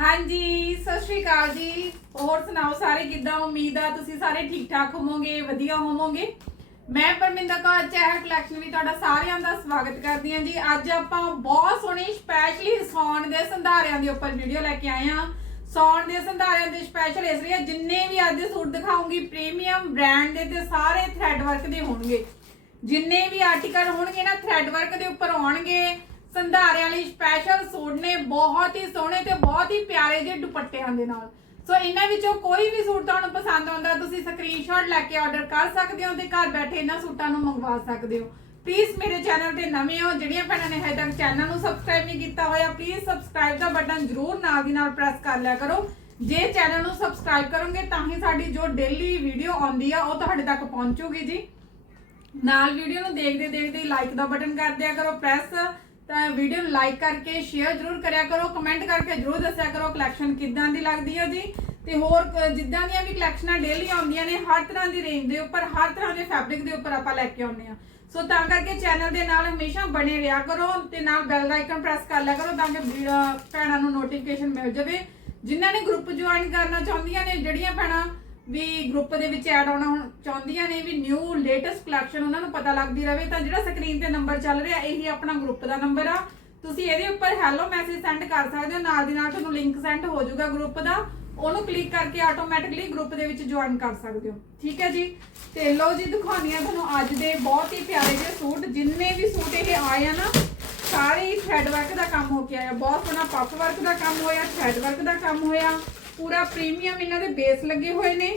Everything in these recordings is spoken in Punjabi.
ਹਾਂਜੀ, ਸਤਿ ਸ਼੍ਰੀ ਅਕਾਲ ਜੀ। ਹੋਰ ਸੁਣਾਓ ਸਾਰੇ, ਕਿੱਦਾਂ ਉਮੀਦ ਆ ਤੁਸੀਂ ਸਾਰੇ ਠੀਕ ਠਾਕ ਹੋਵੋਗੇ, ਵਧੀਆ ਹੋਵੋਗੇ? ਮੈਂ ਪਰਮਿੰਦਰ ਕੌਰ ਚਹਿਰ ਕਲੈਕਸ਼ਨ ਵੀ ਤੁਹਾਡਾ ਸਾਰਿਆਂ ਦਾ ਸਵਾਗਤ ਕਰਦੀ ਹਾਂ ਜੀ। ਅੱਜ ਆਪਾਂ ਬਹੁਤ ਸੋਹਣੀ ਸਪੈਸ਼ਲੀ ਸੌਣ ਦੇ ਸੰਧਾਰਿਆਂ ਦੇ ਉੱਪਰ ਵੀਡੀਓ ਲੈ ਕੇ ਆਏ ਹਾਂ। ਸੌਣ ਦੇ ਸੰਧਾਰਿਆਂ ਦੇ ਸਪੈਸ਼ਲ ਇਸ ਲਈ ਜਿੰਨੇ ਵੀ ਅੱਜ ਦੇ ਸੂਟ ਦਿਖਾਉਂਗੀ ਪ੍ਰੀਮੀਅਮ ਬ੍ਰਾਂਡ ਦੇ ਤੇ ਸਾਰੇ ਥ੍ਰੈਡ ਵਰਕ ਦੇ ਹੋਣਗੇ। ਜਿੰਨੇ ਵੀ ਆਰਟੀਕਲ ਹੋਣਗੇ ਨਾ ਥ੍ਰੈਡ ਵਰਕ ਦੇ ਉੱਪਰ ਆਉਣਗੇ। ਸੰਧਾਰਿਆਂ ਲਈ ਸਪੈਸ਼ਲ ਸੂਟ ਨੇ, ਬਹੁਤ ਹੀ ਸੋਹਣੇ ਤੇ ਬਹੁਤ ਹੀ ਪਿਆਰੇ ਜਿਹੇ ਦੁਪੱਟਿਆਂ ਦੇ ਨਾਲ। ਸੋ ਇਹਨਾਂ ਵਿੱਚੋਂ ਕੋਈ ਵੀ ਸੂਟ ਤੁਹਾਨੂੰ ਪਸੰਦ ਆਉਂਦਾ, ਤੁਸੀਂ ਸਕਰੀਨਸ਼ਾਟ ਲੈ ਕੇ ਆਰਡਰ ਕਰ ਸਕਦੇ ਹੋ ਤੇ ਘਰ ਬੈਠੇ ਇਹਨਾਂ ਸੂਟਾਂ ਨੂੰ ਮੰਗਵਾ ਸਕਦੇ ਹੋ। ਪਲੀਜ਼ ਮੇਰੇ ਚੈਨਲ ਤੇ ਨਵੇਂ ਹੋ, ਜਿਹੜੀਆਂ ਭੈਣਾਂ ਨੇ ਹਜੇ ਤੱਕ ਚੈਨਲ ਨੂੰ ਸਬਸਕ੍ਰਾਈਬ ਨਹੀਂ ਕੀਤਾ ਹੋਇਆ ਪਲੀਜ਼ ਸਬਸਕ੍ਰਾਈਬ ਦਾ ਬਟਨ ਜ਼ਰੂਰ ਨਾਲ ਦੀ ਨਾਲ ਪ੍ਰੈਸ ਕਰ ਲਿਆ ਕਰੋ। ਜੇ ਚੈਨਲ ਨੂੰ ਸਬਸਕ੍ਰਾਈਬ ਕਰੋਗੇ ਤਾਂ ਹੀ ਸਾਡੀ ਜੋ ਡੇਲੀ ਵੀਡੀਓ ਆਉਂਦੀ ਆ, ਉਹ ਤੁਹਾਡੇ ਤੱਕ ਪਹੁੰਚੂਗੀ ਜੀ। ਨਾਲ ਵੀਡੀਓ ਨੂੰ ਦੇਖਦੇ ਦੇਖਦੇ ਲਾਈਕ ਦਾ ਬਟਨ ਕਰ ਦਿਆ ਕਰੋ ਪ੍ਰੈਸ ਤਾਂ ਵੀਡੀਓ ਨੂੰ ਲਾਈਕ ਕਰਕੇ ਸ਼ੇਅਰ ਜਰੂਰ ਕਰਿਆ ਕਰੋ ਕਮੈਂਟ ਕਰਕੇ ਜਰੂਰ ਦੱਸਿਆ ਕਰੋ ਕਲੈਕਸ਼ਨ ਕਿੱਦਾਂ ਦੀ ਲੱਗਦੀ ਹੈ ਜੀ। ਤੇ ਹੋਰ ਜਿੱਦਾਂ ਦੀਆਂ ਵੀ ਕਲੈਕਸ਼ਨਾਂ ਡੇਲੀ ਆਉਂਦੀਆਂ ਨੇ, ਹਰ ਤਰ੍ਹਾਂ ਦੀ ਰੇਂਜ ਦੇ ਉੱਪਰ, ਹਰ ਤਰ੍ਹਾਂ ਦੇ ਫੈਬਰਿਕ ਦੇ ਉੱਪਰ ਆਪਾਂ ਲੈ ਕੇ ਆਉਂਦੇ ਆ ਸੋ ਤਾਂ ਕਰਕੇ ਚੈਨਲ ਦੇ ਨਾਲ ਹਮੇਸ਼ਾ ਬਣੇ ਰਿਹਾ ਕਰੋ ਤੇ ਨਾਲ ਬੈਲ ਦਾ ਆਈਕਨ ਪ੍ਰੈਸ ਕਰ ਲਿਆ ਕਰੋ ਤਾਂ ਕਿ ਭੈਣਾਂ ਨੂੰ ਨੋਟੀਫਿਕੇਸ਼ਨ ਮਿਲ ਜਾਵੇ। ਜਿਨ੍ਹਾਂ ਨੇ ਗਰੁੱਪ ਜੁਆਇਨ ਕਰਨਾ ਚਾਹੁੰਦੀਆਂ ਨੇ, ਜਿਹੜੀਆਂ ਭੈਣਾਂ ਵੀ ਗਰੁੱਪ ਦੇ ਵਿੱਚ ਐਡ ਆਉਣਾ ਹੁਣ ਚਾਹੁੰਦੀਆਂ ਨੇ ਵੀ ਨਿਊ ਲੇਟੈਸਟ ਕਲੈਕਸ਼ਨ ਉਹਨਾਂ ਨੂੰ ਪਤਾ ਲੱਗਦੀ ਰਹੇ ਤਾਂ ਜਿਹੜਾ ਸਕਰੀਨ ਤੇ ਨੰਬਰ ਚੱਲ ਰਿਹਾ, ਇਹੀ ਆਪਣਾ ਗਰੁੱਪ ਦਾ ਨੰਬਰ ਆ। ਤੁਸੀਂ ਇਹਦੇ ਉੱਪਰ ਹੈਲੋ ਮੈਸੇਜ ਸੈਂਡ ਕਰ ਸਕਦੇ ਹੋ, ਨਾਲ ਦੀ ਨਾਲ ਤੁਹਾਨੂੰ ਲਿੰਕ ਸੈਂਡ ਹੋ ਜਾਊਗਾ ਗਰੁੱਪ ਦਾ। ਉਹਨੂੰ ਕਲਿੱਕ ਕਰਕੇ ਆਟੋਮੈਟਿਕਲੀ ਗਰੁੱਪ ਦੇ ਵਿੱਚ ਜੁਆਇਨ ਕਰ ਸਕਦੇ ਹੋ। ਠੀਕ ਹੈ ਜੀ? ਤੇ ਲਓ ਜੀ, ਦਿਖਾਉਂਦੀ ਆ ਤੁਹਾਨੂੰ ਅੱਜ ਦੇ ਬਹੁਤ ਹੀ ਪਿਆਰੇ ਜਿਹੇ ਸੂਟ, ਜਿੰਨੇ ਵੀ ਸੂਟ ਇਹ ਆਏ ਆ ਨਾ, ਸਾਰੇ ਥ੍ਰੈਡ ਵਰਕ ਦਾ ਕੰਮ ਹੋ ਕੇ ਆਇਆ। ਬਹੁਤ ਸੋਹਣਾ ਪਫ ਵਰਕ ਦਾ ਕੰਮ ਹੋਇਆ ਥ੍ਰੈਡ ਵਰਕ ਦਾ ਕੰਮ ਹੋਇਆ। ਪੂਰਾ ਪ੍ਰੀਮੀਅਮ ਇਹਨਾਂ ਦੇ ਬੇਸ ਲੱਗੇ ਹੋਏ ਨੇ।